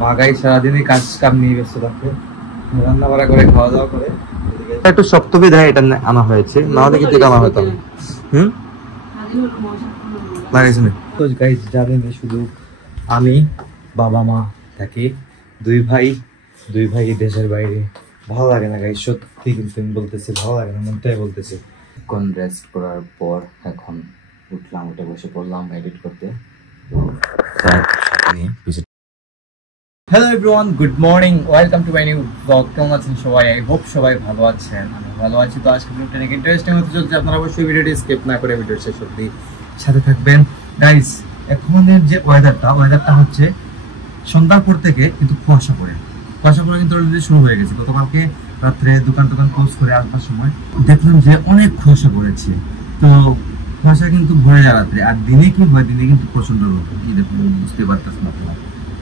মা গাই সারাদিনই কাজ কাম নিয়ে ব্যস্ত থাকে, রান্না বাড়া করে খাওয়া দাওয়া করে। একটু শক্ত বিধায় এটা আনা হয়েছে, না হলে কিন্তু আনা হতো না। লাগাইছে না তো গাইস, জানেন শুধু আমি বাবা মা থাকি, দুই ভাই দেশের বাইরে। ভালো লাগে না গাইস, সত্যি কিন্তু আমি বলতেছি ভালো লাগে না, মনটাই বলতেছি। কোন রেস্ট করার পর এখন উঠলাম, উঠে বসে পড়লাম এডিট করতে। Hello everyone, good morning, welcome to my new blog. কেমন আছেন সবাই? আই হোপ সবাই ভালো আছেন, আমি ভালো আছি। তো আজকে ভিডিওটা অনেক ইন্টারেস্টিং হতে চলছে, আপনারা অবশ্যই ভিডিওটি স্কিপ না করে ভিডিওর শেষ অবধি সাথে থাকবেন। গাইস, এখনের যে ওয়েদারটা হচ্ছে সন্ধ্যার পর থেকে কিন্তু কুয়াশা পড়ে কিন্তু অলরেডি শুরু হয়ে গেছে। গতকালকে রাত্রে দোকান ক্লোজ করে আসবার সময় দেখলাম যে অনেক কুয়াশা পড়েছে। তো কুয়াশা কিন্তু ভরে যায় রাত্রে, আর দিনে কি হয়, দিনে কিন্তু প্রচন্ড রোদ। কি দেখুন, বুঝতে পারতেছেন আপনারা,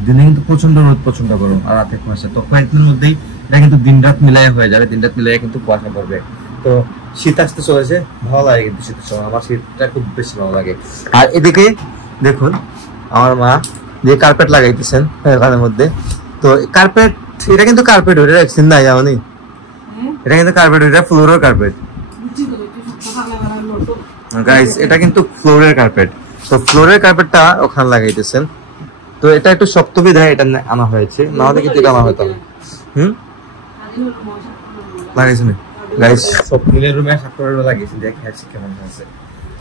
দিনে কিন্তু প্রচন্ড রোদ, প্রচন্ড গরম, আর রাতে কুয়াশা। তো কয়েকদিনের মধ্যেই এটা কিন্তু দিন রাত মিলাই হয়ে যাবে, দিন রাত মিলাই কিন্তু কুয়াশা পড়বে। তো শীত আসতে চলেছে, ভালো লাগে কিন্তু শীতের সময়, আমার শীতটা খুব বেশি ভালো লাগে। আর এদিকে দেখুন আমার মা যে কার্পেট লাগাইতেছেন ঘরের মধ্যে। তো কার্পেট, এটা কিন্তু কার্পেট ওইটা রাখছেন না জানি, এটা কিন্তু কার্পেট, এটা ফ্লোরের কার্পেট গাইস, এটা কিন্তু ফ্লোরের কার্পেট। তো ফ্লোরের কার্পেটটা ওখানে লাগাইতেছেন। তো এটা একটু শক্ত বিধায় এটা আনা হয়েছে, না হলে কিন্তু আনা হতো না। লাগাইছে না গাইস, সব মিলের রুমে সাকরের রুমে লাগিয়েছি, দেখে আছি কেমন আছে।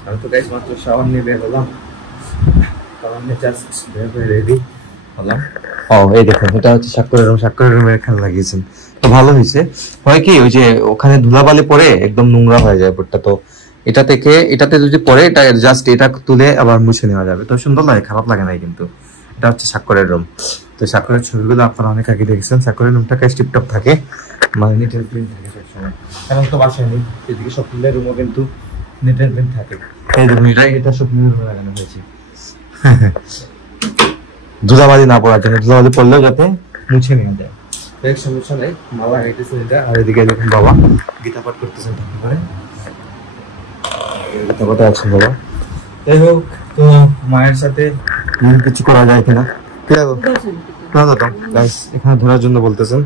আমি তো গাইস মাত্র শাওয়ার নিয়ে বের হলাম, শাওয়ার নিয়ে জাস্ট বের হয়ে রেডি হলাম। ও এই দেখুন, এটা হচ্ছে সাকরের রুমে এখানে লাগিয়েছেন। তো ভালো হয়েছে। হয় কি, ওই যে ওখানে ধুলাবালি পরে একদম নোংরা হয়ে যায় বোর্ডটা, তো এটাতে যদি পরে এটা জাস্ট এটা তুলে আবার মুছে নেওয়া যাবে। তো সুন্দর লাগে, খারাপ লাগে না কিন্তু। এটা হচ্ছে সাকরের রুম। তো সাকরের ছবিগুলো আপনারা অনেক আগে দেখেছেন। সাকরের রুমটা টিপটপ থাকে, মানে নিট এন্ড ক্লিন থাকে সবসময়। এখন তো বাসায় নেই, এদিকে সব মিলের রুমও কিন্তু নিট এন্ড ক্লিন থাকে। এই দেখুন, এটা সব মিলের রুমে লাগানো হয়েছে ধুলাবালি না পড়ার জন্য, ধুলাবালি পড়লেও যাতে মুছে নেওয়া যায়। এক সমস্যা নেই, মা লাগাইতেছে এটা। আর এদিকে দেখুন বাবা গীতা পাঠ করতেছেন, গীতা পাঠে আছেন বাবা। যাই হোক, তো মায়ের সাথে কিছু করা যায় কিনা এখানে ধরার জন্য বলতেছেন।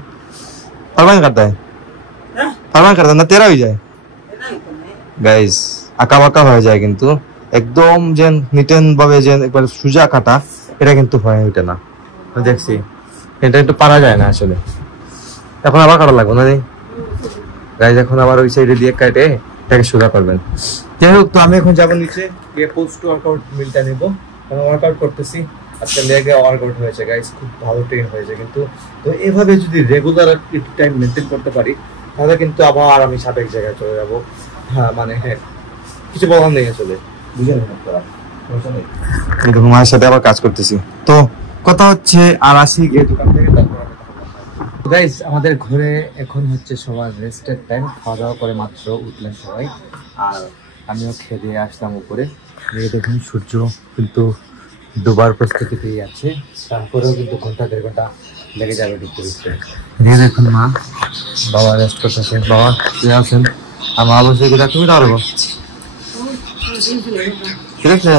ফারমান কাটতে না তেরা হয়ে যায় গাইস, আঁকা বাঁকা হয়ে যায় কিন্তু একদম যে নিটেন ভাবে যে একবার সোজা কাটা, এটা কিন্তু হয় ওইটা না। দেখছি এটা একটু পারা যায় না আসলে, এখন আবার কাটা লাগবে না গাইস, এখন আবার ওই সাইডে দিয়ে কাটে এটাকে সোজা করবেন। যাই হোক, তো আমি এখন যাবো নিচে গিয়ে পোস্ট ওয়ার্কআউট মিলটা নিবো, ওয়ার্কআউট করতেছি। আজকে লেগে ওয়ার্কআউট হয়েছে গাইস, খুব ভালো ট্রেন হয়েছে কিন্তু। তো এভাবে যদি রেগুলার টাইম মেনটেন করতে পারি, তাহলে কিন্তু আবার আমি সাবেক জায়গায় চলে যাবো। হ্যাঁ মানে হ্যাঁ, কিছু বলার নেই আসলে, বুঝে নেই আপনারা। মায়ের সাথে আবার কাজ করতেছি, তো কথা হচ্ছে আর আসি গিয়ে দোকান থেকে। তারপর গাইস, আমাদের ঘরে এখন হচ্ছে সবার রেস্টের টাইম, খাওয়া দাওয়া করে মাত্র উঠলেন সবাই, আর আমিও খেয়ে দিয়ে আসলাম উপরে। দেখুন সূর্য কিন্তু ডুবার প্রস্তুতিতেই আছে, তারপরেও কিন্তু ঘন্টা দেড় ঘন্টা লেগে যাবে ঢুকতে ঢুকতে। দেখুন মা বাবা রেস্ট করতেছেন, বাবা শুয়ে আছেন, আর মা বসে গেলে তুমি দাঁড়াবো ঠিক আছে।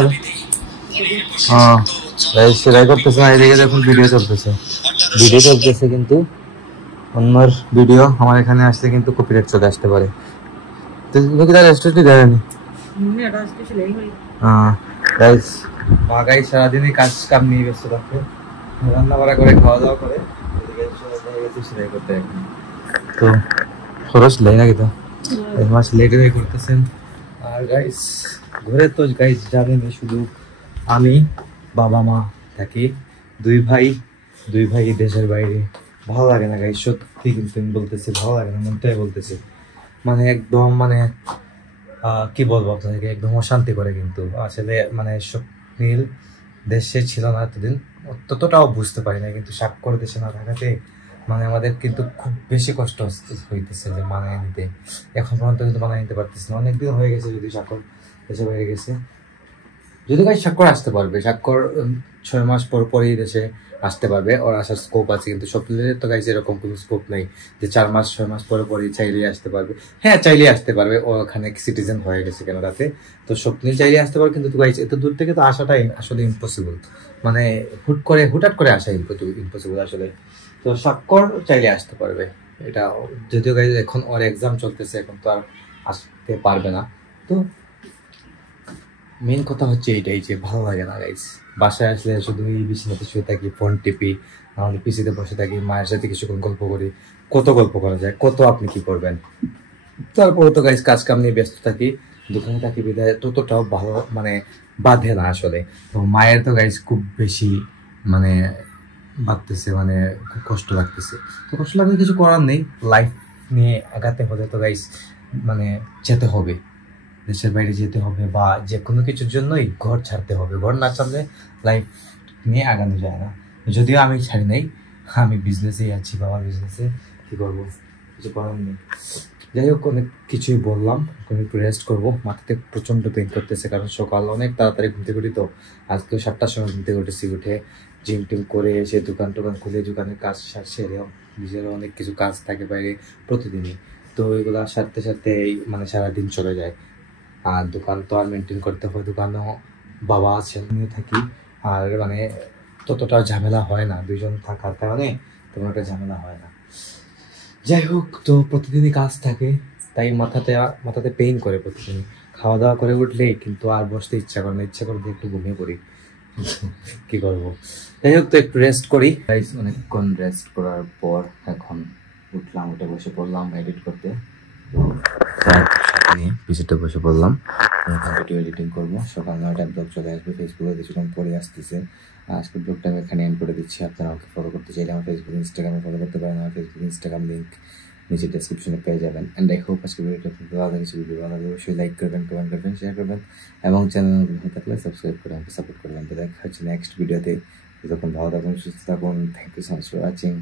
সেলাই করতেছে না, এদিকে দেখুন ভিডিও চলতেছে কিন্তু অন্যর ভিডিও আমার এখানে আসলে কিন্তু কপিরাইট চলে আসতে পারে। তো কি তার রেস্টুরেন্টে দেয়নি? গাইস, মা গাইস সারাদিনই কাজ কাম নিয়ে ব্যস্ত থাকে, রান্না বাড়া করে খাওয়া দাওয়া করে, সেলাই করতে এখন। তো খরচ লাই না কিন্তু মাস লেটে করতেছেন। আর গাইস, ঘরে তো গাইস জানেনই শুধু আমি বাবা মা থাকি, দুই ভাই দেশের বাইরে। ভালো লাগে না গাইস, সত্যি কিন্তু আমি বলতেছি ভালো লাগে না, মনটাই বলতেছি। মানে একদম মানে কি বলবো আপনাদেরকে, একদম অশান্তি করে কিন্তু আসলে। মানে স্বপ্নীল দেশে ছিল না এতদিন, ততটাও বুঝতে পারি না, কিন্তু স্বাক্ষর দেশে না থাকাতে মানে আমাদের কিন্তু খুব বেশি কষ্ট হইতেছে যে মানায় নিতে। এখন পর্যন্ত কিন্তু মানায় নিতে পারতেছি না, অনেকদিন হয়ে গেছে যদি স্বাক্ষর দেশে বাইরে গেছে। যদি গাইস স্বাক্ষর আসতে পারবে, স্বাক্ষর 6 মাস পর পরই দেশে আসতে পারবে, ওর আসার স্কোপ আছে। কিন্তু স্বপ্নিলের তো গাইজ এরকম কোনো স্কোপ নেই যে 4 মাস 6 মাস পরে পরে চাইলেই আসতে পারবে। হ্যাঁ, চাইলেই আসতে পারবে, ও ওখানে সিটিজেন হয়ে গেছে কানাডাতে। তো স্বপ্নিল চাইলে আসতে পারবে, কিন্তু গাইজ এত দূর থেকে তো আসাটা আসলে ইম্পসিবল, মানে হুটহাট করে আসা ইম্পসিবল আসলে। তো স্বাক্ষর চাইলে আসতে পারবে, এটা যদিও গাইজ এখন ওর এক্সাম চলতেছে, এখন তো আর আসতে পারবে না। তো মেইন কথা হচ্ছে এইটাই যে ভালো লাগে না গাইজ, বাসায় আসলে শুধু এই বিছানাতে শুয়ে থাকি, ফোন টিপি, নাহলে পিসিতে বসে থাকি, মায়ের সাথে কিছুক্ষণ গল্প করি। কত গল্প করা যায়, কত আপনি কি করবেন। তারপরে তো গাইজ কাজ কাম নিয়ে ব্যস্ত থাকি, দোকানে থাকি বিদায় ততটাও ভালো মানে বাধে না আসলে। তো মায়ের তো গাইজ খুব বেশি মানে বাড়তেছে, মানে খুব কষ্ট লাগতেছে। তো কষ্ট লাগলে কিছু করার নেই, লাইফ নিয়ে আগাতে হলে তো গাইজ মানে যেতে হবে, দেশের বাইরে যেতে হবে, বা যে কোনো কিছুর জন্যই ঘর ছাড়তে হবে। ঘর না ছাড়লে লাইফ নিয়ে আগানো যায় না। যদিও আমি ছাড়ি নাই, আমি বিজনেসেই আছি, বাবার বিজনেসে, কি করবো, কিছু করার নেই। যাই হোক, অনেক কিছুই বললাম, এখন একটু রেস্ট করবো, মাথাতে প্রচণ্ড পেইন করতেছে, কারণ সকাল অনেক তাড়াতাড়ি ঘুমতে উঠি। তো আজকেও 7টার সময় ঘুমতে উঠেছি, উঠে জিম টিম করে এসে দোকান খুলে দোকানের কাজ সেরে, নিজেরও অনেক কিছু কাজ থাকে বাইরে প্রতিদিনই। তো এগুলো সারতে সারতে মানে সারাদিন চলে যায়। আর দোকান তো আর মেনটেন করতে হয়, দোকানেও বাবা আছেন, আমিও থাকি, আর মানে ততটা ঝামেলা হয় না, দুইজন থাকার কারণে তেমন একটা ঝামেলা হয় না। যাই হোক, তো প্রতিদিনই কাজ থাকে, তাই মাথাতে পেইন করে প্রতিদিন। খাওয়া দাওয়া করে উঠলেই কিন্তু আর বসতে ইচ্ছা করে না, ইচ্ছা করে একটু ঘুমিয়ে পড়ি, কি করবো। যাই হোক, তো একটু রেস্ট করি। অনেকক্ষণ রেস্ট করার পর এখন উঠলাম, উঠে বসে পড়লাম এডিট করতে। নিয়ে পিসিতে বসে পড়লাম, ভিডিও এডিটিং করবো। সকাল 9টায় ব্লগ চলে আসবে, ফেসবুকে কিছুক্ষণ পরে আসতেছে। আজকের ব্লগটা আমি এখানে এন্ড করে দিচ্ছি। আপনারা আমাকে ফলো করতে চাইলে আমার ফেসবুক ইনস্টাগ্রামে ফলো করতে পারেন, আমার ফেসবুক ইনস্টাগ্রাম লিঙ্ক নিচে ডেসক্রিপশনে পেয়ে যাবেন। অ্যান্ড আই হোপ আজকে ভিডিওটা আপনাদের ভালো লেগেছে। ভিডিও ভালো লাগলে অবশ্যই লাইক করবেন, কমেন্ট করবেন, শেয়ার করবেন, এবং চ্যানেল ভালো থাকলে সাবস্ক্রাইব করে আমাকে সাপোর্ট করবেন। তো দেখা হচ্ছে নেক্সট ভিডিওতে। ততক্ষণ ভালো থাকুন, সুস্থ থাকুন। Thank you so much for watching.